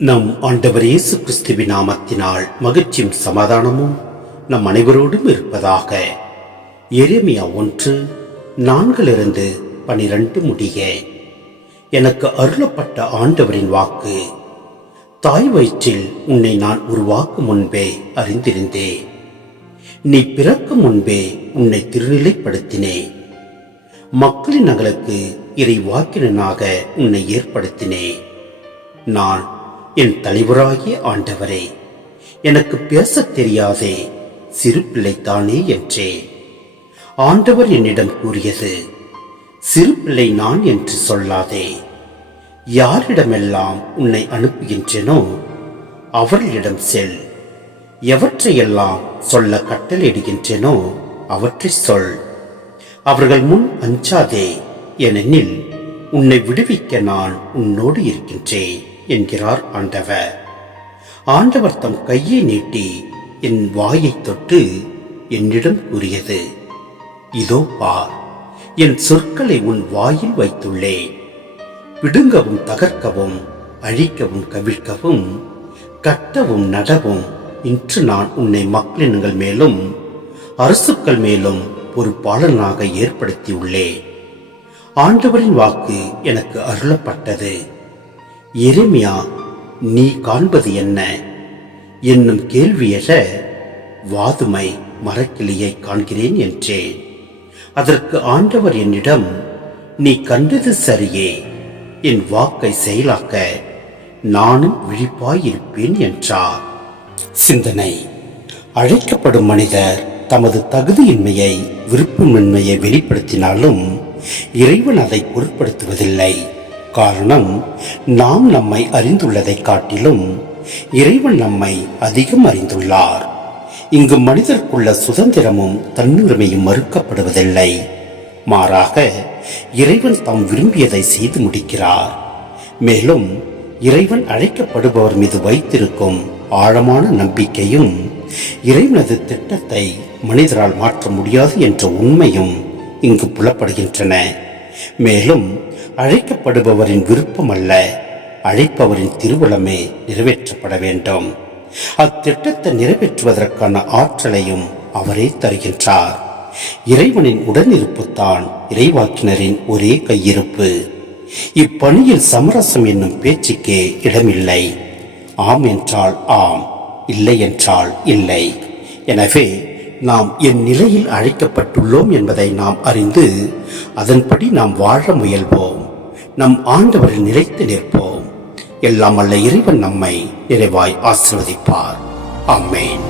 நம் ஆண்டவர் இயேசு கிறிஸ்துவின் நாமத்தினால் மகிழ்ச்சியும் சமாதானமும் நம் அனைவரோடும் இருப்பதாக. எரேமியா 1:4-12 முடிய. எனக்கு அருளப்பட்ட ஆண்டவரின் வாக்கு: தாய் வயிற்றில் உன்னை நான் உருவாக்கும் முன்பே அறிந்திருந்தேன். நீ பிறக்கும் முன்பே உன்னை திருநிலைப்படுத்தினேன். மக்களின் நகலுக்கு இறைவாக்கினனாக உன்னை ஏற்படுத்தினேன். நான் என் தலைவராகிய ஆண்டவரே, எனக்கு பேசத் தெரியாதே, சிறு பிள்ளைத்தானே என்றே. ஆண்டவர் என்னிடம் கூறியது: சிறு பிள்ளை நான் என்று சொல்லாதே. யாரிடமெல்லாம் உன்னை அனுப்புகின்றேனோ அவர்களிடம் செல். எவற்றையெல்லாம் சொல்ல கட்டளையிடுகின்றேனோ அவற்றை சொல். அவர்கள் முன் அஞ்சாதே, ஏனெனில் உன்னை விடுவிக்க நான் உன்னோடு இருக்கின்றேன் என்கிறார் ஆண்டவர். ஆண்டவர் தம் கையை நீட்டி என் வாயை தொட்டு என்னிடம் கூறியது: இதோ பார், என் சொற்களை உன் வாயில் வைத்துள்ளேன். பிடுங்கவும் தகர்க்கவும் அழிக்கவும் கவிழ்க்கவும் கட்டவும் நடவும் இன்று நான் உன்னை மக்களினங்கள் மேலும் அரசுக்கள் மேலும் ஒரு பாலனாக ஏற்படுத்தியுள்ளேன். ஆண்டவரின் வாக்கு எனக்கு அருளப்பட்டது: எரேமியா, நீ காண்பது என்ன என்னும் கேள்வியற, வாதுமை மரக்கிளியை காண்கிறேன் என்றேன். அதற்கு ஆண்டவர் என்னிடம்: நீ கண்டது சரியே, என் வாக்கை செயலாக்க நானும் விழிப்பாயிருப்பேன் என்றார். சிந்தனை: அழைக்கப்படும் மனிதர் தமது தகுதியின்மையை விருப்பமின்மையை வெளிப்படுத்தினாலும் இறைவன் அதை பொருட்படுத்துவதில்லை. காரணம், நாம் நம்மை அறிந்துள்ளதை காட்டிலும் இறைவன் நம்மை அதிகம் அறிந்துள்ளார். இங்கு மனிதர்க்குள்ள சுதந்திரமும் தன்னுரிமையும் மறுக்கப்படுவதில்லை. மாறாக இறைவன் தாம் விரும்பியதை செய்து முடிக்கிறார். மேலும் இறைவன் அழைக்கப்படுபவர் மீது வைத்திருக்கும் ஆழமான நம்பிக்கையும் இறைவனது திட்டத்தை மனிதரால் மாற்ற முடியாது என்ற உண்மையும் இங்கு புலப்படுகின்றன. மேலும் அழைக்கப்படுபவரின் விருப்பம் அல்ல, அழைப்பவரின் திருவுளமே நிறைவேற்றப்பட வேண்டும். அத்திட்டத்தை நிறைவேற்றுவதற்கான ஆற்றலையும் அவரே தருகின்றார். இறைவனின் உடனிருப்புத்தான் இறைவாக்கினரின் ஒரே கையிருப்பு. இப்பணியில் சமரசம் என்னும் பேச்சுக்கே இடமில்லை. ஆம் என்றால் ஆம், இல்லை என்றால் இல்லை. எனவே நாம் என் நிலையில் அழைக்கப்பட்டுள்ளோம் என்பதை நாம் அறிந்து அதன்படி நாம் வாழ முயல்வோம். நம் ஆண்டவரில் நிலைத்து நிற்போம். எல்லாம் வல்ல இறைவன் நம்மை நிறைவாய் ஆசீர்வதிப்பார். ஆமென்.